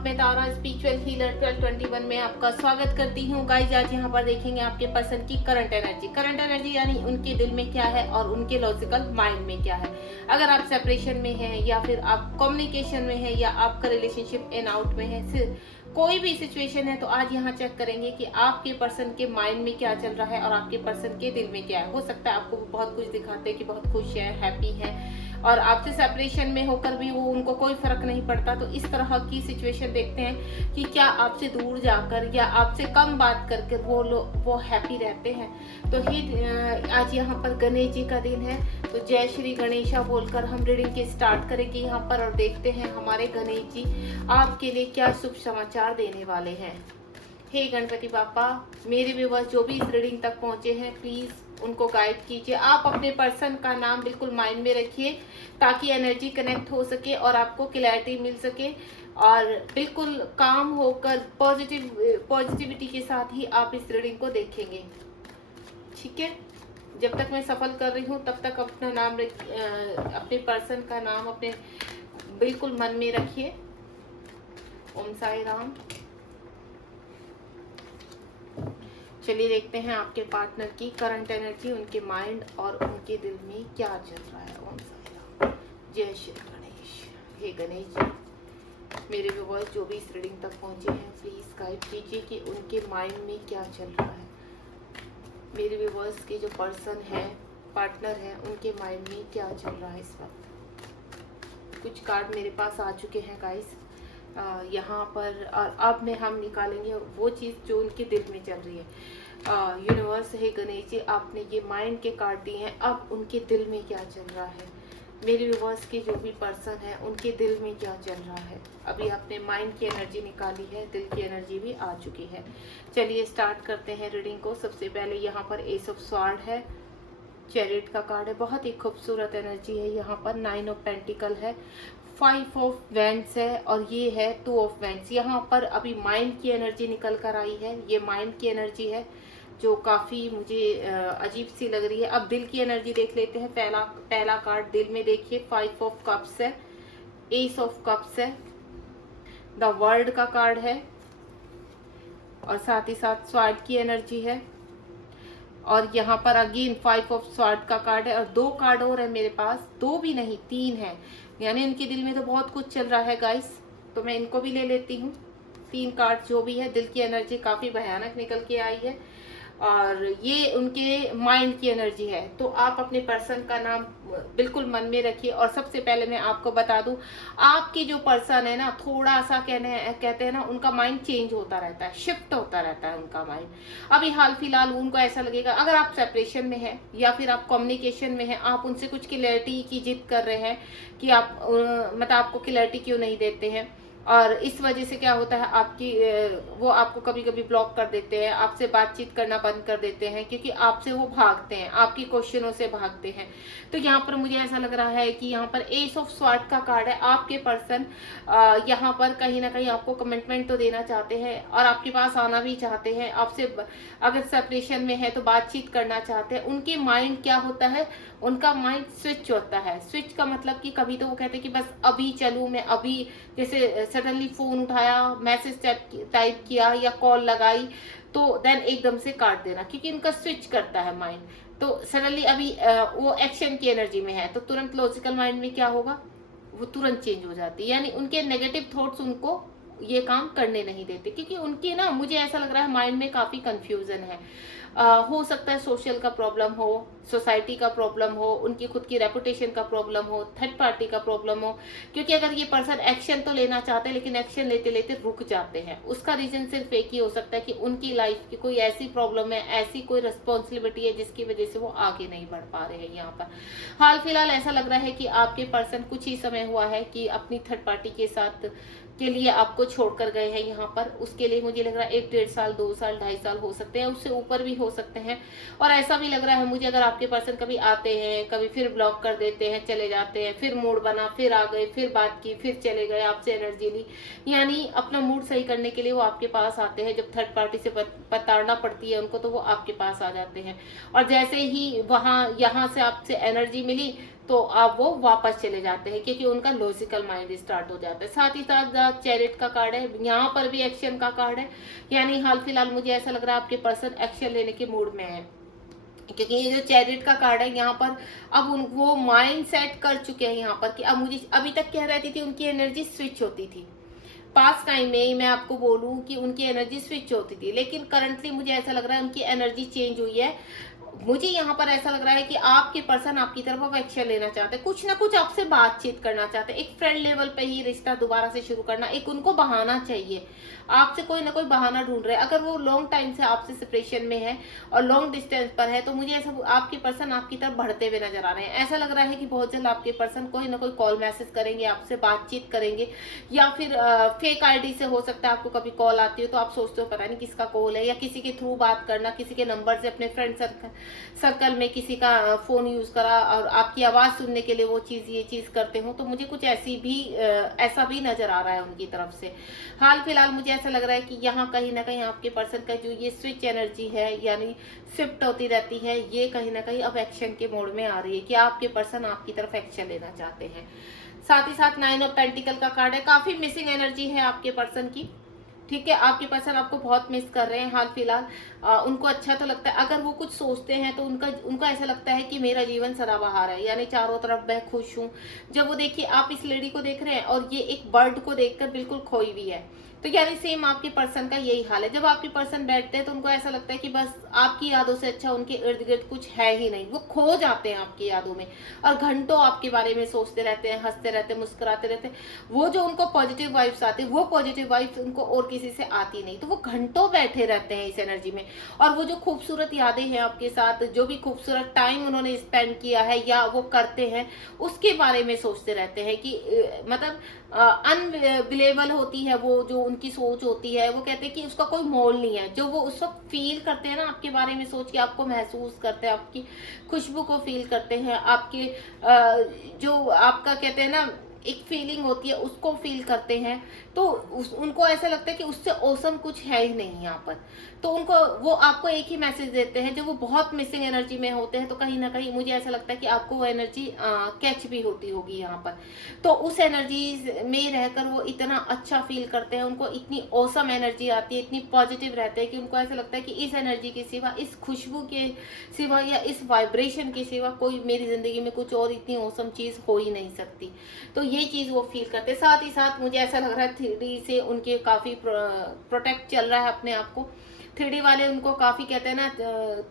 आप, मैं तारा spiritual healer 1221 में आपका स्वागत करती हूँ। गाइज आज यहाँ पर देखेंगे आपके पर्सन की करंट एनर्जी यानी उनके दिल में क्या है और उनके लॉजिकल माइंड में क्या है। अगर आप सेपरेशन में हैं या फिर आप कम्युनिकेशन में हैं या आपका रिलेशनशिप इन आउट में है, कोई भी सिचुएशन है, तो आज यहाँ चेक करेंगे कि आपके पर्सन के माइंड में क्या चल रहा है और आपके पर्सन के दिल में क्या है। हो सकता है आपको बहुत कुछ दिखाते हैं कि बहुत खुश है, हैप्पी है, और आपसे सेपरेशन में होकर भी वो उनको कोई फर्क नहीं पड़ता। तो इस तरह की सिचुएशन देखते हैं कि क्या आपसे दूर जाकर या आपसे कम बात करके वो हैप्पी रहते हैं। तो ही आज यहाँ पर गणेश जी का दिन है, तो जय श्री गणेशा बोलकर हम रीडिंग के स्टार्ट करेंगे यहाँ पर और देखते हैं हमारे गणेश जी आपके लिए क्या शुभ समाचार देने वाले हैं। हे गणपति बापा, मेरे व्यूअर्स जो भी इस रीडिंग तक पहुंचे हैं, प्लीज उनको गाइड कीजिए। आप अपने पर्सन का नाम बिल्कुल माइंड में रखिए ताकि एनर्जी कनेक्ट हो सके और आपको क्लैरिटी मिल सके, और बिल्कुल काम होकर पॉजिटिविटी के साथ ही आप इस रीडिंग को देखेंगे। ठीक है, जब तक मैं सफल कर रही हूँ तब तक अपना नाम अपने पर्सन का नाम अपने बिल्कुल मन में रखिए। ओम साई राम। चलिए देखते हैं आपके पार्टनर की करंट एनर्जी, उनके माइंड और उनके दिल में क्या चल रहा है। ओम साई राम, जय श्री गणेश। हे गणेश जी, मेरे व्यूअर्स जो भी इस रीडिंग तक पहुंचे हैं, प्लीज गाइड कीजिए कि उनके माइंड में क्या चल रहा है। मेरे व्यूअर्स के जो पर्सन है, पार्टनर है, उनके माइंड में क्या चल रहा है इस वक्त। कुछ कार्ड मेरे पास आ चुके हैं गाइस यहाँ पर, और अब में हम निकालेंगे वो चीज़ जो उनके दिल में चल रही है। यूनिवर्स है गणेश जी, आपने ये माइंड के कार्ड दिए हैं, अब उनके दिल में क्या चल रहा है। मेरे यूनिवर्स के जो भी पर्सन है उनके दिल में क्या चल रहा है। अभी आपने माइंड की एनर्जी निकाली है, दिल की एनर्जी भी आ चुकी है। चलिए स्टार्ट करते हैं रीडिंग को। सबसे पहले यहाँ पर एस ऑफ स्वॉर्ड है, चैरियट का कार्ड है, बहुत ही खूबसूरत एनर्जी है। यहाँ पर 9 ऑफ पेंटिकल है, 5 ऑफ वैंड्स है और ये है 2 ऑफ वैंड्स। यहाँ पर अभी माइंड की एनर्जी निकल कर आई है, ये माइंड की एनर्जी है जो काफ़ी मुझे अजीब सी लग रही है। अब दिल की एनर्जी देख लेते हैं। पहला कार्ड दिल में देखिए, 5 ऑफ कप्स है, एस ऑफ कप्स है, द वर्ल्ड का कार्ड है और साथ ही साथ स्वॉर्ड की एनर्जी है, और यहाँ पर अगेन 5 ऑफ स्वॉर्ड का कार्ड है, और 2 कार्ड और है मेरे पास, 2 भी नहीं 3 है, यानी इनके दिल में तो बहुत कुछ चल रहा है गाइस। तो मैं इनको भी ले लेती हूँ। 3 कार्ड जो भी है, दिल की एनर्जी काफ़ी भयानक निकल के आई है और ये उनके माइंड की एनर्जी है। तो आप अपने पर्सन का नाम बिल्कुल मन में रखिए। और सबसे पहले मैं आपको बता दूं, आपकी जो पर्सन है ना, थोड़ा सा कहते हैं ना, उनका माइंड चेंज होता रहता है, शिफ्ट होता रहता है उनका माइंड। अभी हाल फिलहाल उनको ऐसा लगेगा, अगर आप सेपरेशन में हैं या फिर आप कम्युनिकेशन में हैं, आप उनसे कुछ क्लैरिटी की जिद कर रहे हैं कि आप मतलब आपको क्लैरिटी क्यों नहीं देते हैं, और इस वजह से क्या होता है आपकी वो आपको कभी कभी ब्लॉक कर देते हैं, आपसे बातचीत करना बंद कर देते हैं, क्योंकि आपसे वो भागते हैं, आपकी क्वेश्चनों से भागते हैं। तो यहाँ पर मुझे ऐसा लग रहा है कि यहाँ पर एस ऑफ स्वॉर्ड का कार्ड है। आपके पर्सन यहाँ पर कहीं ना कहीं आपको कमिटमेंट तो देना चाहते हैं और आपके पास आना भी चाहते हैं, आपसे अगर सेपरेशन में है तो बातचीत करना चाहते हैं। उनके माइंड क्या होता है, उनका माइंड स्विच होता है। स्विच का मतलब कि कभी तो वो कहते हैं कि बस अभी चलूँ मैं, अभी जैसे सडनली फोन उठाया, मैसेज टाइप किया या कॉल लगाई, तो देन एकदम से काट देना, क्योंकि इनका स्विच करता है माइंड। तो सडनली अभी वो एक्शन की एनर्जी में है, तो तुरंत लॉजिकल माइंड में क्या होगा, वो तुरंत चेंज हो जाती है। यानी उनके नेगेटिव थॉट्स उनको ये काम करने नहीं देते, क्योंकि उनके ना, मुझे ऐसा लग रहा है माइंड में काफी कंफ्यूजन है। हो सकता है सोशल का प्रॉब्लम हो, सोसाइटी का प्रॉब्लम हो, उनकी खुद की रेपुटेशन का प्रॉब्लम हो, थर्ड पार्टी का प्रॉब्लम हो। क्योंकि अगर ये पर्सन एक्शन तो लेना चाहते हैं लेकिन एक्शन लेते लेते रुक जाते हैं, उसका रीजन सिर्फ एक ही हो सकता है कि उनकी लाइफ की कोई ऐसी प्रॉब्लम है, ऐसी कोई रिस्पॉन्सिबिलिटी है जिसकी वजह से वो आगे नहीं बढ़ पा रहे हैं। यहाँ पर हाल फिलहाल ऐसा लग रहा है कि आपके पर्सन कुछ ही समय हुआ है कि अपनी थर्ड पार्टी के साथ के लिए आपको छोड़कर गए हैं। यहाँ पर उसके लिए मुझे लग रहा है 1 डेढ़ साल, 2 साल, 2.5 साल हो सकते हैं, उससे ऊपर भी हो सकते हैं। और ऐसा भी लग रहा है मुझे, अगर आपके आपके पर्सन कभी आते हैं, कभी फिर ब्लॉक कर देते हैं, चले जाते हैं, फिर मूड बना, फिर आ गए, फिर बात की, फिर चले गए, आपसे एनर्जी ली। यानी अपना मूड सही करने के लिए वो आपके पास आते हैं। जब थर्ड पार्टी से प्रताड़ना पड़ती है उनको, तो वो आपके पास आ जाते हैं। और जैसे ही यहाँ से आपसे एनर्जी मिली तो आप वो वापस चले जाते हैं, क्योंकि उनका लॉजिकल माइंड स्टार्ट हो जाता है। साथ ही साथ चैरिट का कार्ड है, यहाँ पर भी एक्शन का कार्ड है। यानी हाल फिलहाल मुझे ऐसा लग रहा है आपके पर्सन एक्शन लेने के मूड में है, क्योंकि ये जो चैरिट का कार्ड है यहाँ पर अब वो माइंड सेट कर चुके हैं यहाँ पर कि अब मुझे, अभी तक क्या रहती थी, उनकी एनर्जी स्विच होती थी। पास टाइम में मैं आपको बोलूं कि उनकी एनर्जी स्विच होती थी, लेकिन करंटली मुझे ऐसा लग रहा है उनकी एनर्जी चेंज हुई है। मुझे यहाँ पर ऐसा लग रहा है कि आपके पर्सन आपकी तरफ अब एक्शन लेना चाहते हैं, कुछ ना कुछ आपसे बातचीत करना चाहते हैं, एक फ्रेंड लेवल पे ही रिश्ता दोबारा से शुरू करना, एक उनको बहाना चाहिए, आपसे कोई ना कोई बहाना ढूंढ रहे हैं। अगर वो लॉन्ग टाइम से आपसे सेपरेशन में है और लॉन्ग डिस्टेंस पर है, तो मुझे ऐसा आपके पर्सन आपकी तरफ बढ़ते हुए नजर आ रहे हैं। ऐसा लग रहा है कि बहुत जल्द आपके पर्सन कोई ना कोई कॉल मैसेज करेंगे, आपसे बातचीत करेंगे, या फिर फेक आईडी से हो सकता है आपको कभी कॉल आती हो तो आप सोचते हो पता नहीं किसका कॉल है, या किसी के थ्रू बात करना, किसी के नंबर से अपने फ्रेंड सर्कल में किसी का फोन यूज करा और आपकी आवाज सुनने के लिए वो ये चीज करते हो। तो मुझे कुछ ऐसा भी नजर आ रहा है उनकी तरफ से। हाल फिलहाल मुझे ऐसा लग रहा है कि यहाँ कहीं ना कहीं आपके पर्सन का जो ये स्विच एनर्जी है, यानी शिफ्ट होती रहती है, ये कहीं ना कहीं अब एक्शन के मोड में आ रही है कि आपके पर्सन आपकी तरफ एक्शन लेना चाहते हैं। साथ ही साथ 9 ऑफ पेंटिकल का कार्ड है, काफी मिसिंग एनर्जी है आपके पर्सन की। ठीक है, आपके पर्सन आपको बहुत मिस कर रहे हैं हाल फिलहाल। उनको अच्छा तो लगता है, अगर वो कुछ सोचते हैं तो उनका ऐसा लगता है कि मेरा जीवन सदाबहार है, यानी चारों तरफ मैं खुश हूँ। जब वो देखिए आप इस लेडी को देख रहे हैं और ये एक बर्ड को देखकर बिल्कुल खोई हुई है, तो यानी सेम आपके पर्सन का यही हाल है। जब आपके पर्सन बैठते हैं तो उनको ऐसा लगता है कि बस आपकी यादों से अच्छा उनके इर्द गिर्द कुछ है ही नहीं, वो खो जाते हैं आपकी यादों में और घंटों आपके बारे में सोचते रहते हैं, हंसते रहते हैं, मुस्कुराते रहते हैं। वो जो उनको पॉजिटिव वाइब्स आती है, वो पॉजिटिव वाइब्स उनको और किसी से आती नहीं, तो वो घंटों बैठे रहते हैं इस एनर्जी में। और वो जो खूबसूरत यादें हैं आपके साथ, जो भी खूबसूरत टाइम उन्होंने स्पेंड किया है या वो करते हैं, उसके बारे में सोचते रहते हैं कि मतलब अनबिलेबल होती है वो जो उनकी सोच होती है। वो कहते हैं कि उसका कोई मोल नहीं है। जो वो उस वक्त फील करते हैं ना आपके बारे में सोच के, आपको महसूस करते हैं, आपकी खुशबू को फील करते हैं, आपके जो आपका कहते हैं ना एक फीलिंग होती है उसको फील करते हैं, तो उनको ऐसा लगता है कि उससे औसम कुछ है ही नहीं यहाँ पर। तो वो आपको एक ही मैसेज देते हैं, जब वो बहुत मिसिंग एनर्जी में होते हैं तो कहीं ना कहीं मुझे ऐसा लगता है कि आपको वो एनर्जी कैच भी होती होगी यहाँ पर। तो उस एनर्जी में रहकर वो इतना अच्छा फील करते हैं, उनको इतनी औसम एनर्जी आती है, इतनी पॉजिटिव रहते हैं कि उनको ऐसा लगता है कि इस एनर्जी के सिवा, इस खुशबू के सिवा या इस वाइब्रेशन के सिवा कोई मेरी जिंदगी में कुछ और इतनी औसम चीज हो ही नहीं सकती। तो ये चीज वो फील करते हैं। साथ ही साथ मुझे ऐसा लग रहा है 3D से उनके काफी प्रोटेक्ट चल रहा है अपने आप को। 3D वाले उनको काफी कहते हैं ना,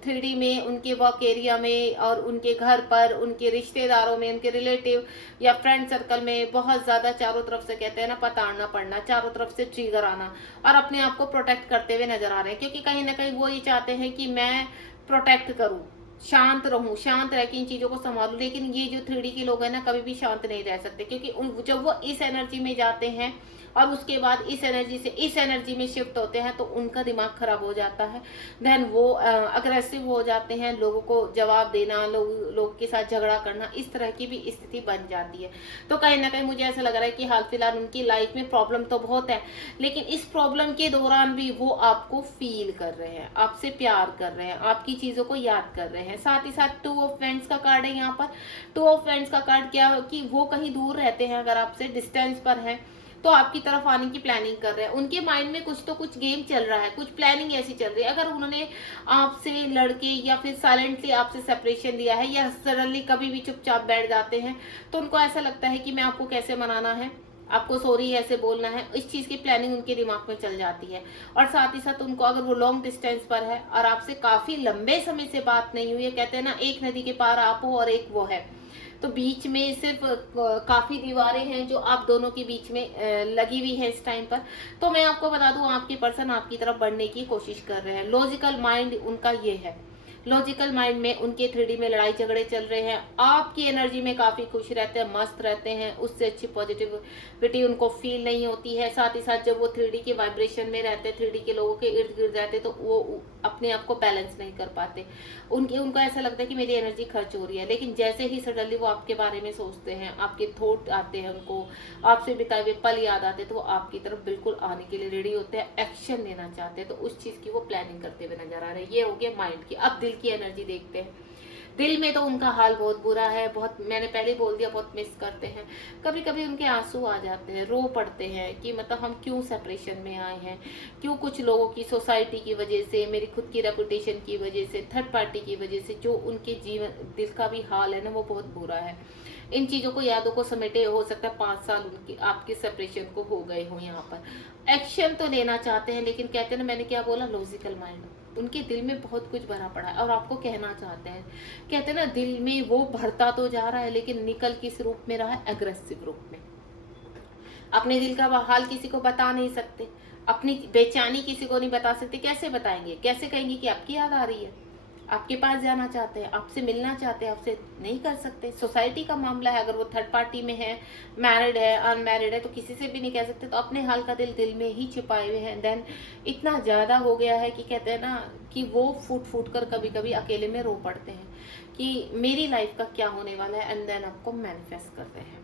3D में उनके वर्क एरिया में और उनके घर पर, उनके रिश्तेदारों में, उनके रिलेटिव या फ्रेंड सर्कल में बहुत ज्यादा चारों तरफ से कहते हैं ना पताड़ना पड़ना, चारों तरफ से ट्रिगर आना और अपने आप को प्रोटेक्ट करते हुए नजर आ रहे हैं। क्योंकि कहीं ना कहीं वो ये चाहते हैं कि मैं प्रोटेक्ट करूं, शांत रहूं, शांत रह के इन चीजों को संभालूं। लेकिन ये जो 3D के लोग हैं ना, कभी भी शांत नहीं रह सकते, क्योंकि जब वो इस एनर्जी में जाते हैं और उसके बाद इस एनर्जी से इस एनर्जी में शिफ्ट होते हैं तो उनका दिमाग खराब हो जाता है। देन वो अग्रेसिव हो जाते हैं, लोगों को जवाब देना, लोगों के साथ झगड़ा करना, इस तरह की भी स्थिति बन जाती है। तो कहीं ना कहीं मुझे ऐसा लग रहा है कि हाल फिलहाल उनकी लाइफ में प्रॉब्लम तो बहुत है, लेकिन इस प्रॉब्लम के दौरान भी वो आपको फील कर रहे हैं, आपसे प्यार कर रहे हैं, आपकी चीजों को याद कर रहे हैं। साथ ही साथ 2 ऑफ फ्रेंड्स का कार्ड है यहाँ पर। 2 ऑफ फ्रेंड्स का कार्ड क्या है कि वो कहीं दूर रहते हैं, अगर आपसे डिस्टेंस पर है तो आपकी तरफ आने की प्लानिंग कर रहे हैं। उनके माइंड में कुछ तो कुछ गेम चल रहा है, कुछ प्लानिंग ऐसी चल रही है। अगर उन्होंने आपसे लड़के या फिर साइलेंटली आपसे सेपरेशन लिया है या सडनली कभी भी चुपचाप बैठ जाते हैं, तो उनको ऐसा लगता है कि मैं आपको कैसे मनाना है, आपको सॉरी ऐसे बोलना है, इस चीज की प्लानिंग उनके दिमाग में चल जाती है। और साथ ही साथ उनको, अगर वो लॉन्ग डिस्टेंस पर है और आपसे काफी लंबे समय से बात नहीं हुई है, कहते हैं ना एक नदी के पार आप हो और एक वो है, तो बीच में सिर्फ काफी दीवारें हैं जो आप दोनों के बीच में लगी हुई है इस टाइम पर। तो मैं आपको बता दूं, आपके पर्सन आपकी तरफ बढ़ने की कोशिश कर रहे हैं, लॉजिकल माइंड उनका ये है। लॉजिकल माइंड में उनके 3D में लड़ाई झगड़े चल रहे हैं, आपकी एनर्जी में काफी खुश रहते हैं, मस्त रहते हैं, उससे अच्छी पॉजिटिविटी उनको फील नहीं होती है। साथ ही साथ जब वो 3D के वाइब्रेशन में रहते हैं, 3D के लोगों के इर्द गिर्द रहते हैं, तो वो अपने आप को बैलेंस नहीं कर पाते। उनको ऐसा लगता है कि मेरी एनर्जी खर्च हो रही है। लेकिन जैसे ही सडनली वो आपके बारे में सोचते हैं, आपके थॉट आते हैं, उनको आपसे बिताए हुए पल याद आते हैं, तो वो आपकी तरफ बिल्कुल आने के लिए रेडी होते हैं, एक्शन लेना चाहते हैं। तो उस चीज की वो प्लानिंग करते हुए नजर आ रहे हैं। ये हो गया माइंड की। अब दिल की एनर्जी देखते हैं। दिल में तो उनका हाल बहुत बुरा है, बहुत, मैंने पहले बोल दिया, बहुत मिस करते हैं। कभी कभी उनके आंसू आ जाते हैं, रो पड़ते हैं कि मतलब हम क्यों सेपरेशन में आए हैं, क्यों कुछ लोगों की, सोसाइटी की वजह से, मेरी खुद की रेपुटेशन की वजह से, थर्ड पार्टी की वजह से, जो उनके जीवन दिल का भी हाल है ना, वो बहुत बुरा है। इन चीजों को, यादों को समेटे हो सकता है 5 साल उनकी आपके सेपरेशन को हो गए हो। यहाँ पर एक्शन तो लेना चाहते हैं, लेकिन कहते हैं ना, मैंने क्या बोला, लॉजिकल माइंड, उनके दिल में बहुत कुछ भरा पड़ा है और आपको कहना चाहते हैं। कहते हैं ना, दिल में वो भरता तो जा रहा है, लेकिन निकल किस रूप में रहा है, एग्रेसिव रूप में। अपने दिल का हाल किसी को बता नहीं सकते, अपनी बेचैनी किसी को नहीं बता सकते। कैसे बताएंगे, कैसे कहेंगे कि आपकी याद आ रही है, आपके पास जाना चाहते हैं, आपसे मिलना चाहते हैं, आपसे नहीं कर सकते। सोसाइटी का मामला है, अगर वो थर्ड पार्टी में है, मैरिड है, अनमैरिड है, तो किसी से भी नहीं कह सकते। तो अपने हाल का दिल में ही छिपाए हुए हैं। देन इतना ज्यादा हो गया है कि कहते हैं ना कि वो फूट फूट कर कभी कभी अकेले में रो पड़ते हैं कि मेरी लाइफ का क्या होने वाला है, एंड देन आपको मैनिफेस्ट करते हैं।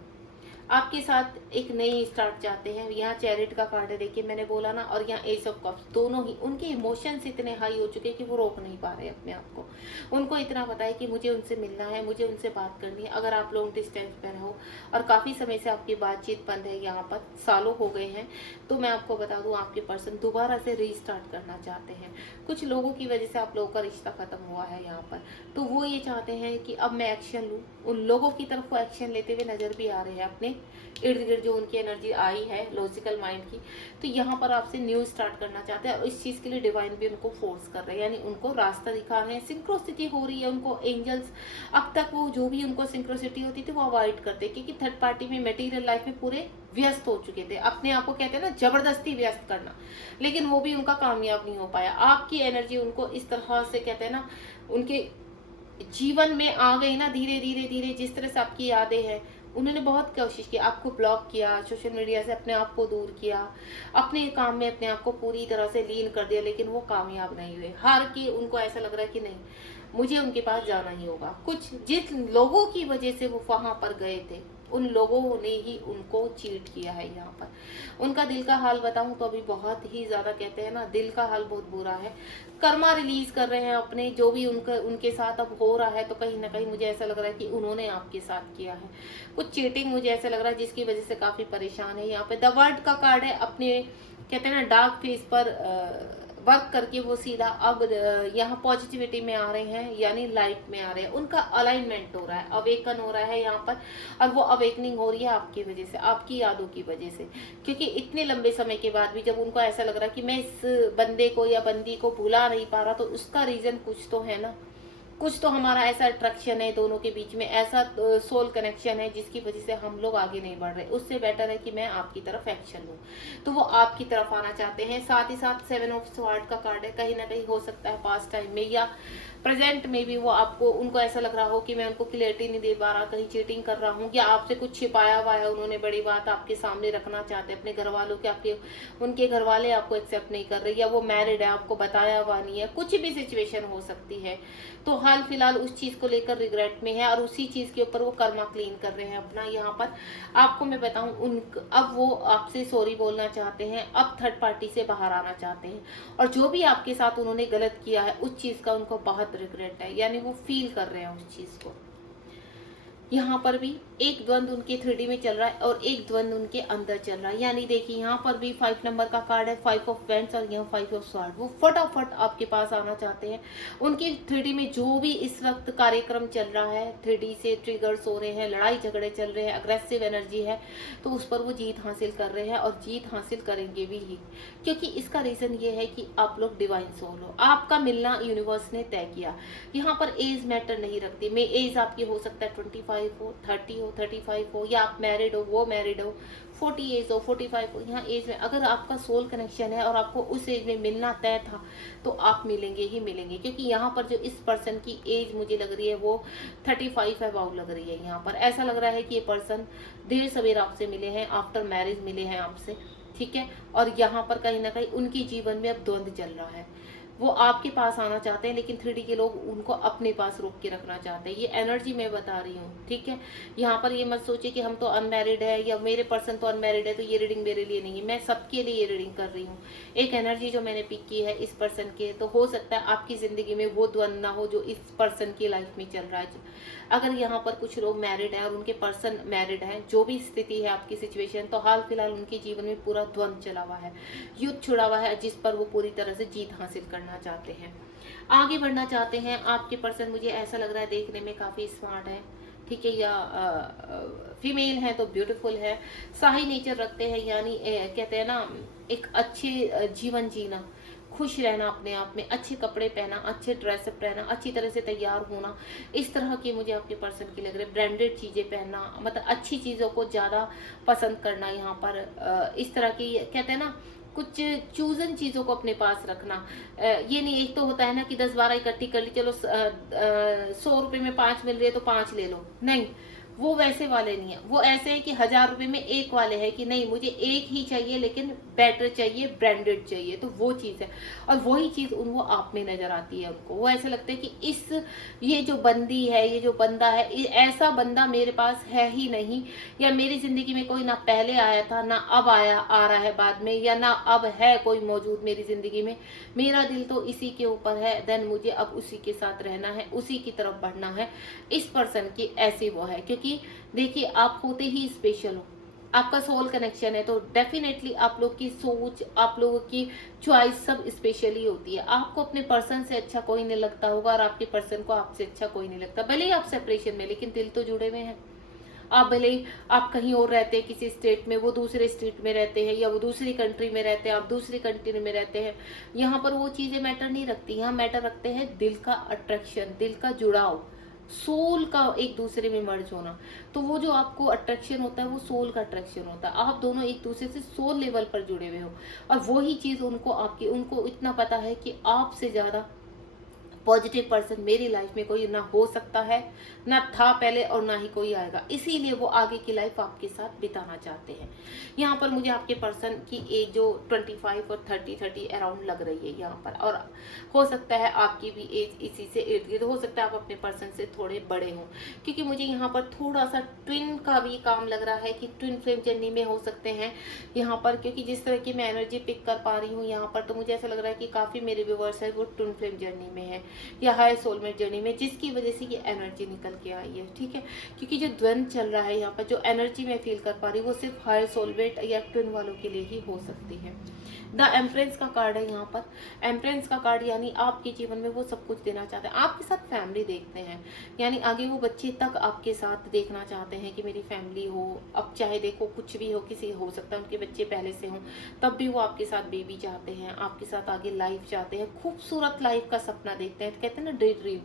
आपके साथ एक नई स्टार्ट चाहते हैं। यहाँ चैरिट का कार्ड है, देखिए मैंने बोला ना, और यहाँ एस ऑफ कप्स, दोनों ही उनके इमोशंस इतने हाई हो चुके हैं कि वो रोक नहीं पा रहे अपने आप को। उनको इतना पता है कि मुझे उनसे मिलना है, मुझे उनसे बात करनी है। अगर आप लॉन्ग डिस्टेंस पे रहो और काफी समय से आपकी बातचीत बंद है, यहाँ पर सालों हो गए हैं, तो मैं आपको बता दूं, आपके पर्सन दोबारा से रीस्टार्ट करना चाहते हैं। कुछ लोगों की वजह से आप लोगों का रिश्ता खत्म हुआ है यहाँ पर, तो वो ये चाहते हैं कि अब मैं एक्शन लूँ। उन लोगों की तरफ वो एक्शन लेते हुए नजर भी आ रहे हैं, अपने इर्द गिर्द जो उनकी एनर्जी आई है लॉजिकल माइंड की। तो यहाँ पर आपसे न्यू स्टार्ट करना चाहते हैं, और इस चीज के लिए डिवाइन भी उनको फोर्स कर रहे हैं, यानी उनको रास्ता दिखा रहे हैं। सिंक्रोसिटी हो रही है उनको, एंजल्स। अब तक वो जो भी उनको सिंक्रोसिटी होती थी वो अवॉइड करते, क्योंकि थर्ड पार्टी में मटेरियल लाइफ में पूरे व्यस्त हो चुके थे, अपने आप को कहते हैं ना जबरदस्ती व्यस्त करना, लेकिन वो भी उनका कामयाब नहीं हो पाया। आपकी एनर्जी उनको इस तरह से, कहते हैं ना, उनके जीवन में आ गई ना, धीरे धीरे धीरे, जिस तरह से आपकी यादें हैं, उन्होंने बहुत कोशिश की, आपको ब्लॉक किया, सोशल मीडिया से अपने आप को दूर किया, अपने काम में अपने आप को पूरी तरह से लीन कर दिया, लेकिन वो कामयाब नहीं हुए। हार के उनको ऐसा लग रहा है कि नहीं, मुझे उनके पास जाना ही होगा। कुछ जिस लोगों की वजह से वो वहां पर गए थे, उन लोगों ने ही उनको चीट किया है। यहाँ पर उनका दिल का हाल बताऊं तो अभी बहुत ही ज्यादा, कहते हैं ना, दिल का हाल बहुत बुरा है। कर्मा रिलीज कर रहे हैं अपने, जो भी उनके साथ अब हो रहा है, तो कहीं ना कहीं मुझे ऐसा लग रहा है कि उन्होंने आपके साथ किया है कुछ चीटिंग, मुझे ऐसा लग रहा है, जिसकी वजह से काफी परेशान है। यहाँ पे द वर्ल्ड का कार्ड है, अपने कहते हैं ना डार्क फेस पर वर्क करके वो सीधा अब यहाँ पॉजिटिविटी में आ रहे हैं, यानी लाइट में आ रहे हैं। उनका अलाइनमेंट हो रहा है, अवेकन हो रहा है यहाँ पर, और वो अवेकनिंग हो रही है आपकी वजह से, आपकी यादों की वजह से। क्योंकि इतने लंबे समय के बाद भी जब उनको ऐसा लग रहा है कि मैं इस बंदे को या बंदी को भुला नहीं पा रहा, तो उसका रीजन कुछ तो है ना, कुछ तो हमारा ऐसा अट्रैक्शन है दोनों के बीच में, ऐसा सोल कनेक्शन है जिसकी वजह से हम लोग आगे नहीं बढ़ रहे। उससे बेटर है कि मैं आपकी तरफ एक्शन लूं। तो वो आपकी तरफ आना चाहते हैं। साथ ही साथ 7 ऑफ स्वॉर्ड का कार्ड है, कहीं ना कहीं हो सकता है पास्ट टाइम में या प्रेजेंट में भी वो आपको, उनको ऐसा लग रहा हो कि मैं उनको क्लियरिटी नहीं दे पा रहा, कहीं चीटिंग कर रहा हूँ, या आपसे कुछ छिपाया हुआ है, उन्होंने बड़ी बात आपके सामने रखना चाहते हैं अपने घर वालों के, आपके उनके घर वाले आपको एक्सेप्ट नहीं कर रहे, या वो मैरिड है, आपको बताया हुआ नहीं है, कुछ भी सिचुएशन हो सकती है। तो हाल फिलहाल उस चीज को लेकर रिग्रेट में है, और उसी चीज के ऊपर वो कर्मा क्लीन कर रहे हैं अपना। यहाँ पर आपको मैं बताऊं, अब वो आपसे सॉरी बोलना चाहते हैं, अब थर्ड पार्टी से बाहर आना चाहते हैं, और जो भी आपके साथ उन्होंने गलत किया है उस चीज का उनको बहुत रिग्रेट है, यानी वो फील कर रहे हैं उस चीज को। यहाँ पर भी एक द्वंद उनके 3D में चल रहा है और एक द्वंद उनके अंदर चल रहा है। यानी देखिए यहाँ पर भी 5 नंबर का कार्ड है, 5 ऑफ वेंट्स, और यहाँ 5 ऑफ स्वॉर्ड। वो फटाफट आपके पास आना चाहते हैं। उनकी 3D में जो भी इस वक्त कार्यक्रम चल रहा है, 3D से ट्रिगर्स हो रहे हैं, लड़ाई झगड़े चल रहे हैं, अग्रेसिव एनर्जी है, तो उस पर वो जीत हासिल कर रहे हैं, और जीत हासिल करेंगे भी ही। क्योंकि इसका रीजन ये है कि आप लोग डिवाइन सोल हो, आपका मिलना यूनिवर्स ने तय किया। यहाँ पर एज मैटर नहीं रखती। मैं एज आपकी हो सकता है 25 हो, 30 हो, 35 हो, या आप मैरिड हो, वो मैरिड हो, 40 एज हो, 45 हो, यहाँ एज में अगर आपका सोल कनेक्शन है और आपको उस एज में मिलना तय था तो आप मिलेंगे ही मिलेंगे। क्योंकि यहाँ पर जो इस पर्सन की एज मुझे लग रही है वो 35 अबाउ लग रही है। यहाँ पर ऐसा लग रहा है कि ये पर्सन देर सवेर आपसे मिले हैं, आफ्टर मैरिज मिले हैं आपसे, ठीक है। और यहाँ पर कहीं ना कहीं उनके जीवन में अब द्वंद्व चल रहा है। वो आपके पास आना चाहते हैं लेकिन 3D के लोग उनको अपने पास रोक के रखना चाहते हैं। ये एनर्जी मैं बता रही हूँ, ठीक है। यहाँ पर ये मत सोचिए कि हम तो अनमैरिड है या मेरे पर्सन तो अनमैरिड है तो ये रीडिंग मेरे लिए नहीं है। मैं सबके लिए ये रीडिंग कर रही हूँ। एक एनर्जी जो मैंने पिक की है इस पर्सन के, तो हो सकता है आपकी जिंदगी में वो द्वंद्व ना हो जो इस पर्सन की लाइफ में चल रहा है। अगर यहाँ पर कुछ लोग मैरिड हैं और उनके पर्सन मैरिड हैं, जो भी स्थिति है आपकी सिचुएशन, तो हाल फिलहाल उनके जीवन में पूरा द्वंद्व चला हुआ है, युद्ध छुड़ा हुआ है, जिस पर वो पूरी तरह से जीत हासिल करना चाहते हैं, आगे बढ़ना चाहते हैं। आपके पर्सन मुझे ऐसा लग रहा है देखने में काफी स्मार्ट है, ठीक है, या फीमेल है तो ब्यूटीफुल है, शाही नेचर रखते हैं, यानी कहते हैं ना एक अच्छे जीवन जीना, खुश रहना, अपने आप में अच्छे कपड़े पहना, अच्छे ड्रेस पहना, अच्छी तरह से तैयार होना, इस तरह की मुझे आपके पर्सन की लग रही है। ब्रांडेड चीजें पहनना, मतलब अच्छी चीजों को ज्यादा पसंद करना। यहाँ पर इस तरह की कहते हैं ना कुछ चूजन चीजों को अपने पास रखना। ये नहीं, एक तो होता है ना कि 10-12 इकट्ठी कर ली, चलो 100 रुपए में 5 मिल रही है तो 5 ले लो, नहीं, वो वैसे वाले नहीं है। वो ऐसे है कि 1000 रुपए में एक वाले है कि नहीं मुझे एक ही चाहिए लेकिन बेटर चाहिए, ब्रांडेड चाहिए, तो वो चीज है। और वही चीज वो आप में नजर आती है उनको। वो ऐसा लगता है कि ये जो बंदी है, ये जो बंदा है, ऐसा बंदा मेरे पास है ही नहीं, या मेरी जिंदगी में कोई ना पहले आया था ना अब आ रहा है बाद में, या ना अब है कोई मौजूद मेरी जिंदगी में। मेरा दिल तो इसी के ऊपर है, देन मुझे अब उसी के साथ रहना है, उसी की तरफ बढ़ना है। इस पर्सन की ऐसी वो है, क्योंकि देखिए आप होते ही स्पेशल हो, आपका सोल कनेक्शन है, तो डेफिनेटली आप लोग की सोच, आप लोगों की चॉइस सब स्पेशली होती है। आपको अपने पर्सन से अच्छा कोई नहीं लगता होगा और आपके पर्सन को आपसे अच्छा कोई नहीं लगता, भले ही आप सेपरेशन में, लेकिन दिल तो जुड़े हुए हैं। आप भले ही आप कहीं और रहते हैं किसी स्टेट में, वो दूसरे स्टेट में रहते हैं, या वो दूसरी कंट्री में रहते हैं, आप दूसरी कंट्री में रहते हैं, यहाँ पर वो चीजें मैटर नहीं रखती। यहाँ मैटर रखते हैं दिल का अट्रैक्शन, दिल का जुड़ाव, सोल का एक दूसरे में मर्ज होना। तो वो जो आपको अट्रैक्शन होता है वो सोल का अट्रैक्शन होता है। आप दोनों एक दूसरे से सोल लेवल पर जुड़े हुए हो, और वही चीज उनको इतना पता है कि आपसे ज्यादा पॉजिटिव पर्सन मेरी लाइफ में कोई ना हो सकता है, ना था पहले और ना ही कोई आएगा। इसीलिए वो आगे की लाइफ आपके साथ बिताना चाहते हैं। यहाँ पर मुझे आपके पर्सन की एज जो 25 और 30 अराउंड लग रही है यहाँ पर, और हो सकता है आपकी भी एज इसी से इर्द गिर्द, हो सकता है आप अपने पर्सन से थोड़े बड़े हों, क्योंकि मुझे यहाँ पर थोड़ा सा ट्विन का भी काम लग रहा है कि ट्विन फ्लेम जर्नी में हो सकते हैं यहाँ पर। क्योंकि जिस तरह की मैं एनर्जी पिक कर पा रही हूँ यहाँ पर, तो मुझे ऐसा लग रहा है कि काफी मेरे व्यूअर्स है वो ट्विन फ्लेम जर्नी में है या हायर सोलमेट जर्नी में, जिसकी वजह से ये एनर्जी निकल के आई है, ठीक है। क्योंकि जो द्वंद्व चल रहा है यहाँ पर, जो एनर्जी मैं फील कर पा रही हूँ, वो सिर्फ हायर सोलमेट या ट्विन वालों के लिए ही हो सकती है। द एम्प्रेस का कार्ड है यहाँ पर। एम्प्रेस का कार्ड यानी आपके जीवन में वो सब कुछ देना चाहते हैं, आपके साथ फैमिली देखते हैं, यानी आगे वो बच्चे तक आपके साथ देखना चाहते हैं कि मेरी फैमिली हो। अब चाहे देखो कुछ भी हो, किसी हो सकता है उनके बच्चे पहले से हों, तब भी वो आपके साथ बेबी चाहते हैं, आपके साथ आगे लाइफ चाहते हैं, खूबसूरत लाइफ का सपना देखते हैं। कहते हैं ना डे ड्रीम,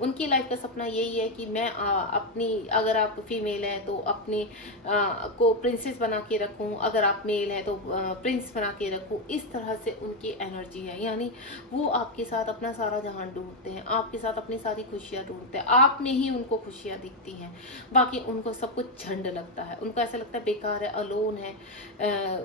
उनकी लाइफ का सपना यही है कि मैं अपनी, अगर आप फीमेल है तो अपनी को प्रिंसेस बना के रखूं, अगर आप मेल है तो प्रिंस बना के रखूं। इस तरह से उनकी एनर्जी है, यानी वो आपके साथ अपना सारा जहां ढूंढते हैं, आपके साथ अपनी सारी खुशियां ढूंढते हैं, आप में ही उनको खुशियां दिखती हैं, बाकी उनको सब कुछ झंड लगता है, उनको ऐसा लगता है बेकार है, अलोन है,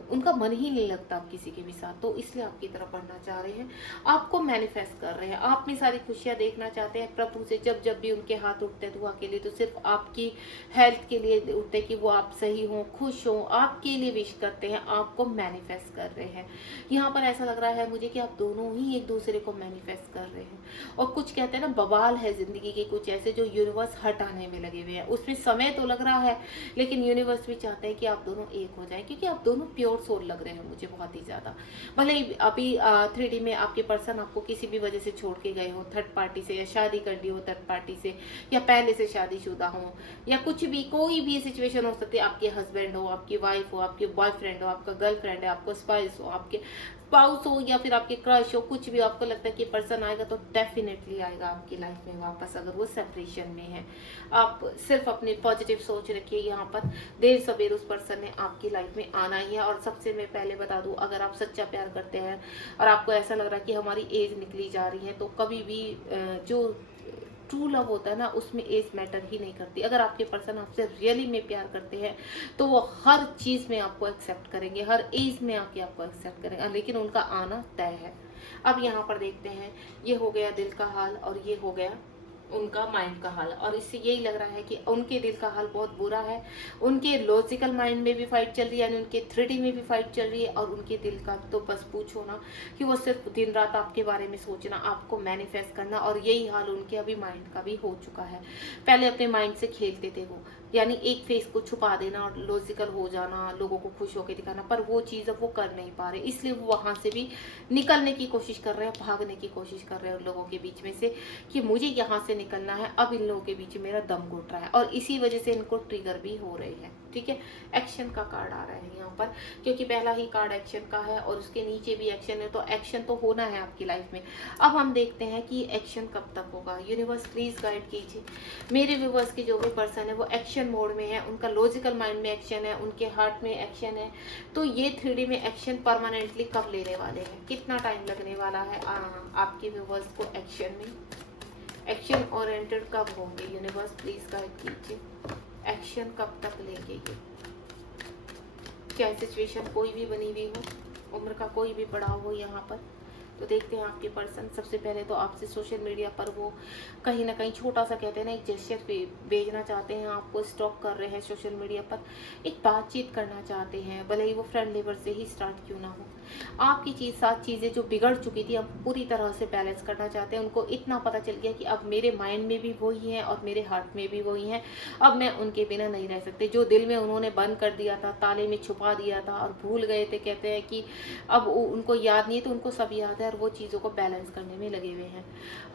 उनका मन ही नहीं लगता आप किसी के भी साथ। तो इसलिए आपकी तरफ बढ़ना चाह रहे हैं, आपको मैनिफेस्ट कर रहे हैं, आप में सारी खुशियां देखना चाहते हैं प्रभु से। जब जब भी उनके हाथ उठते हैं दुआ के लिए, तो सिर्फ आपकी हेल्थ के लिए उठते कि वो आप सही हो, खुश हो, आपके लिए विश करते हैं, आपको मैनिफेस्ट कर रहे हैं। यहाँ पर ऐसा लग रहा है मुझे कि आप दोनों ही एक दूसरे को मैनिफेस्ट कर रहे हैं। और कुछ कहते हैं ना बवाल है जिंदगी के कुछ ऐसे जो यूनिवर्स हटाने में लगे हुए हैं, उसमें समय तो लग रहा है, लेकिन यूनिवर्स भी चाहता है कि आप दोनों एक हो जाए, क्योंकि आप दोनों प्योर सोल लग रहे हैं मुझे बहुत ही ज्यादा। भले ही अभी 3D में आपके पर्सन आपको किसी भी वजह से छोड़ के गए हो, थर्ड पार्टी से, या शादी कर ली हो थर्ड पार्टी से, या पहले से शादीशुदा हो, या कुछ भी कोई भी सिचुएशन हो सकती है, आपके हस्बैंड हो, आपकी वाइफ हो, आपके बॉयफ्रेंड हो, आपका गर्लफ्रेंड है, आपको स्पाइस हो, आपके स्पाउस हो या फिर आपके क्रश हो, कुछ भी आपको लगता है कि पर्सन आएगा तो डेफिनेटली आएगा आपकी लाइफ में वापस, अगर वो सेपरेशन में है। आप सिर्फ अपनी पॉजिटिव सोच रखिए, यहाँ पर देर सवेर उस पर्सन ने आपकी लाइफ में आना ही है। और सबसे मैं पहले बता दूं, अगर आप सच्चा प्यार करते हैं और आपको ऐसा लग रहा है कि हमारी एज निकली जा रही है, तो कभी भी जो ट्रू लव होता है ना, उसमें एज मैटर ही नहीं करती। अगर आपके पर्सन आपसे रियली में प्यार करते हैं तो वो हर चीज़ में आपको एक्सेप्ट करेंगे, हर एज में आके आपको एक्सेप्ट करेंगे, लेकिन उनका आना तय है। अब यहाँ पर देखते हैं, ये हो गया दिल का हाल और ये हो गया उनका माइंड का हाल। और इससे यही लग रहा है कि उनके दिल का हाल बहुत बुरा है, उनके लॉजिकल माइंड में भी फाइट चल रही है, यानी उनके 3D में भी फाइट चल रही है। और उनके दिल का तो बस पूछो ना, कि वो सिर्फ दिन रात आपके बारे में सोचना, आपको मैनिफेस्ट करना। और यही हाल उनके अभी माइंड का भी हो चुका है। पहले अपने माइंड से खेलते थे वो, यानी एक फेस को छुपा देना और लॉजिकल हो जाना, लोगों को खुश होकर दिखाना, पर वो चीज़ अब वो कर नहीं पा रहे, इसलिए वो वहां से भी निकलने की कोशिश कर रहे हैं, भागने की कोशिश कर रहे हैं उन लोगों के बीच में से, कि मुझे यहाँ से निकलना है। अब इन लोगों के बीच मेरा दम घुट रहा है और इसी वजह से इनको ट्रिगर भी हो रही है। ठीक है, एक्शन का कार्ड आ रहा है यहाँ पर, क्योंकि पहला ही कार्ड एक्शन का है और उसके नीचे भी एक्शन है, तो एक्शन तो होना है आपकी लाइफ में। अब हम देखते हैं कि एक्शन कब तक होगा। यूनिवर्स प्लीज गाइड कीजिए मेरे व्यूवर्स के जो भी पर्सन है वो एक्शन मोड में है, उनका लॉजिकल माइंड में एक्शन है, उनके हार्ट में एक्शन है, तो ये 3D में एक्शन परमानेंटली कब लेने वाले हैं, कितना टाइम लगने वाला है आपके व्यूवर्स को एक्शन में, एक्शन ओरिएंटेड कब होंगे। यूनिवर्स प्लीज गाइड कीजिए, एक्शन कब तक लेंगे ये, चाहे सिचुएशन कोई भी बनी हुई हो, उम्र का कोई भी पड़ाव हो यहाँ पर। तो देखते हैं आपके पर्सन सबसे पहले तो आपसे सोशल मीडिया पर वो कहीं ना कहीं छोटा सा कहते हैं ना, एक जेस्चर भेजना चाहते हैं, आपको स्टॉक कर रहे हैं सोशल मीडिया पर, एक बातचीत करना चाहते हैं, भले ही वो फ्रेंड लेवल से ही स्टार्ट क्यों ना हो। आपकी साथ चीज़ें जो बिगड़ चुकी थी अब पूरी तरह से बैलेंस करना चाहते हैं। उनको इतना पता चल गया कि अब मेरे माइंड में भी वही है और मेरे हार्ट में भी वही है, अब मैं उनके बिना नहीं रह सकते। जो दिल में उन्होंने बंद कर दिया था, ताले में छुपा दिया था और भूल गए थे, कहते हैं कि अब उनको याद नहीं, तो उनको सब याद है और वो चीज़ों को बैलेंस करने में लगे हुए हैं।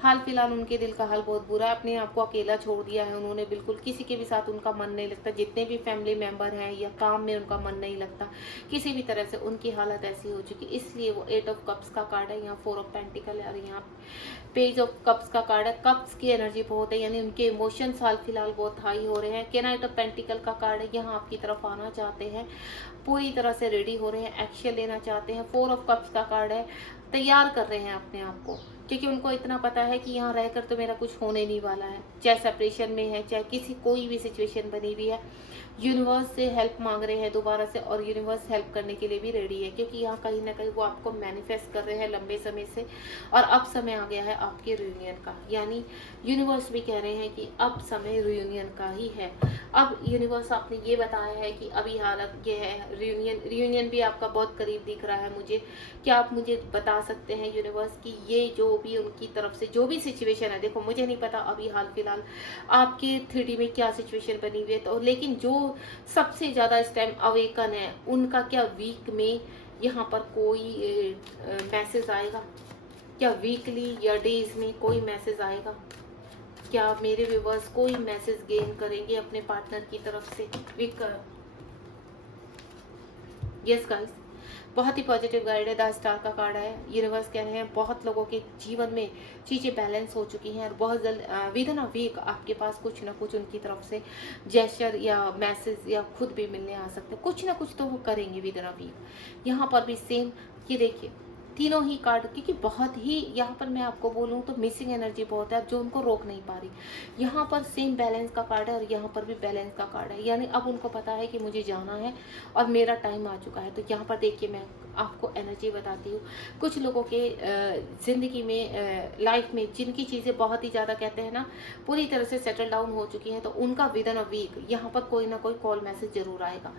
हाल फिलहाल उनके दिल का हाल बहुत बुरा है, अपने आप को अकेला छोड़ दिया है उन्होंने, बिल्कुल किसी के भी साथ उनका मन नहीं लगता, जितने भी फैमिली मेंबर हैं या काम में उनका मन नहीं लगता, किसी भी तरह से उनकी हालत ऐसी हो चुकी, इसलिए वो 8 ऑफ कप्स का कार्ड है, यहाँ 4 ऑफ पेंटिकल है और यहाँ पेज ऑफ कप्स का कार्ड है। कप्स की एनर्जी बहुत है, यानी उनके इमोशंस हाल फिलहाल बहुत हाई हो रहे हैं। नाइट ऑफ पेंटिकल का कार्ड है, यहाँ आपकी तरफ आना चाहते हैं, पूरी तरह से रेडी हो रहे हैं, एक्शन लेना चाहते हैं। 4 ऑफ कप्स का कार्ड है, तैयार कर रहे हैं अपने आप को, क्योंकि उनको इतना पता है कि यहाँ रहकर तो मेरा कुछ होने नहीं वाला है, चाहे सेपरेशन में है, चाहे किसी कोई भी सिचुएशन बनी हुई है। यूनिवर्स से हेल्प मांग रहे हैं दोबारा से, और यूनिवर्स हेल्प करने के लिए भी रेडी है, क्योंकि यहाँ कहीं ना कहीं वो आपको मैनिफेस्ट कर रहे हैं लंबे समय से, और अब समय आ गया है आपके रियूनियन का। यानी यूनिवर्स भी कह रहे हैं कि अब समय रियूनियन का ही है। अब यूनिवर्स आपने ये बताया है कि अभी हालत ये है, रियूनियन भी आपका बहुत करीब दिख रहा है मुझे। क्या आप मुझे बता सकते हैं यूनिवर्स कि ये जो भी उनकी तरफ से जो भी सिचुएशन है, देखो मुझे नहीं पता अभी हाल फिलहाल आपके 3D में क्या सिचुएशन बनी हुई है, तो लेकिन जो सबसे ज़्यादा इस टाइम अवेकन है, उनका क्या वीक में यहाँ पर कोई मैसेज आएगा, क्या वीकली या डेज में कोई मैसेज आएगा, क्या मेरे व्यूवर्स कोई मैसेज गेन करेंगे अपने पार्टनर की तरफ से वीक। यस गाइस, बहुत ही पॉजिटिव गाइड है, 10 स्टार का कार्ड है। यूनिवर्स कह रहे हैं बहुत लोगों के जीवन में चीज़ें बैलेंस हो चुकी हैं और बहुत जल्द विद इन अ वीक आपके पास कुछ ना कुछ उनकी तरफ से जेस्चर या मैसेज या खुद भी मिलने आ सकते हैं, कुछ ना कुछ तो वो करेंगे विद इन अ वीक। यहाँ पर भी सेम, ये देखिए तीनों ही कार्ड, क्योंकि बहुत ही यहाँ पर मैं आपको बोलूँ तो मिसिंग एनर्जी बहुत है जो उनको रोक नहीं पा रही। यहाँ पर सेम बैलेंस का कार्ड है और यहाँ पर भी बैलेंस का कार्ड है, यानी अब उनको पता है कि मुझे जाना है और मेरा टाइम आ चुका है। तो यहाँ पर देखिए मैं आपको एनर्जी बताती हूँ। कुछ लोगों के ज़िंदगी में लाइफ में जिनकी चीज़ें बहुत ही ज़्यादा कहते हैं ना पूरी तरह से सेटल डाउन हो चुकी हैं, तो उनका विद इन अ वीक यहाँ पर कोई ना कोई कॉल मैसेज जरूर आएगा।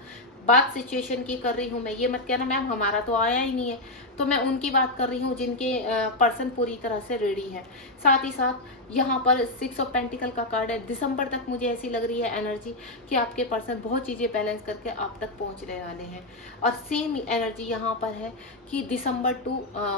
बात सिचुएशन की कर रही हूँ मैं, ये मत कहना मैम हमारा तो आया ही नहीं है, तो मैं उनकी बात कर रही हूँ जिनके पर्सन पूरी तरह से रेडी है। साथ ही साथ यहाँ पर 6 ऑफ पेंटिकल का कार्ड है। दिसंबर तक मुझे ऐसी लग रही है एनर्जी कि आपके पर्सन बहुत चीज़ें बैलेंस करके आप तक पहुँचने वाले हैं। और सेम एनर्जी यहाँ पर है कि दिसंबर टू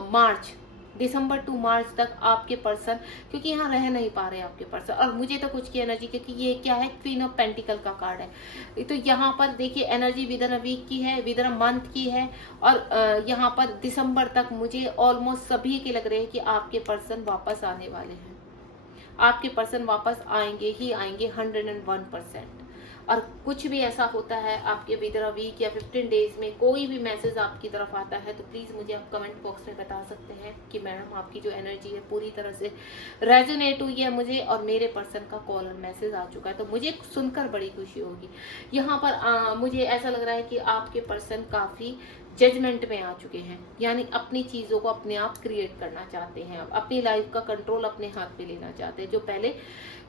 मार्च दिसंबर टू मार्च तक आपके पर्सन, क्योंकि यहाँ रह नहीं पा रहे आपके पर्सन, और मुझे तो कुछ की एनर्जी, क्योंकि ये क्या है, क्वीन ऑफ पेंटिकल का कार्ड है, तो यहाँ पर देखिए energy within a week की है, विद इन अ मंथ की है, और यहाँ पर दिसंबर तक मुझे ऑलमोस्ट सभी के लग रहे हैं कि आपके पर्सन वापस आने वाले हैं। आपके पर्सन वापस आएंगे ही आएंगे 101%। और कुछ भी ऐसा होता है आपके विद इन अ वीक या 15 डेज में कोई भी मैसेज आपकी तरफ आता है, तो प्लीज़ मुझे आप कमेंट बॉक्स में बता सकते हैं कि मैडम आपकी जो एनर्जी है पूरी तरह से रेजोनेट हुई है मुझे, और मेरे पर्सन का कॉल और मैसेज आ चुका है, तो मुझे सुनकर बड़ी खुशी होगी। यहाँ पर मुझे ऐसा लग रहा है कि आपके पर्सन काफ़ी जजमेंट में आ चुके हैं, यानी अपनी चीज़ों को अपने आप क्रिएट करना चाहते हैं, अब अपनी लाइफ का कंट्रोल अपने हाथ में लेना चाहते हैं। जो पहले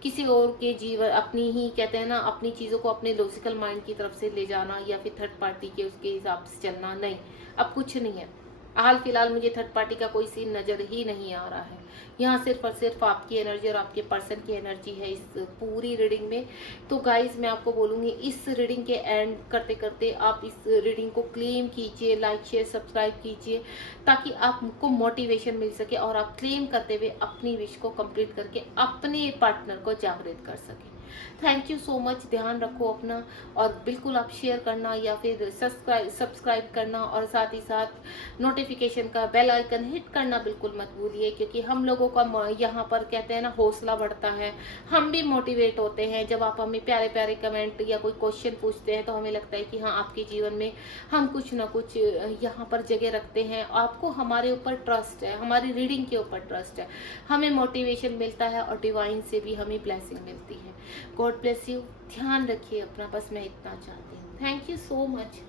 किसी और के जीवन, अपनी ही कहते हैं ना, अपनी चीज़ों को अपने लॉजिकल माइंड की तरफ से ले जाना या फिर थर्ड पार्टी के उसके हिसाब से चलना, नहीं, अब कुछ नहीं है। हाल फिलहाल मुझे थर्ड पार्टी का कोई सीन नज़र ही नहीं आ रहा है। यहाँ सिर्फ और सिर्फ आपकी एनर्जी और आपके पर्सन की एनर्जी है इस पूरी रीडिंग में। तो गाइस मैं आपको बोलूँगी, इस रीडिंग के एंड करते करते आप इस रीडिंग को क्लेम कीजिए, लाइक शेयर सब्सक्राइब कीजिए, ताकि आपको मोटिवेशन मिल सके और आप क्लेम करते हुए अपनी विश को कंप्लीट करके अपने पार्टनर को जागृत कर सकें। Thank you so much. ध्यान रखो अपना, और बिल्कुल आप शेयर करना या फिर सब्सक्राइब करना, और साथ ही साथ नोटिफिकेशन का बेल आइकन हिट करना बिल्कुल मत भूलिए, क्योंकि हम लोगों का यहाँ पर कहते हैं ना हौसला बढ़ता है, हम भी मोटिवेट होते हैं जब आप हमें प्यारे प्यारे कमेंट या कोई क्वेश्चन पूछते हैं, तो हमें लगता है कि हाँ आपके जीवन में हम कुछ ना कुछ यहाँ पर जगह रखते हैं, आपको हमारे ऊपर ट्रस्ट है, हमारी रीडिंग के ऊपर ट्रस्ट है, हमें मोटिवेशन मिलता है और डिवाइन से भी हमें ब्लेसिंग मिलती है। God bless you. ध्यान रखिए अपना, बस मैं इतना चाहती हूँ। Thank you so much.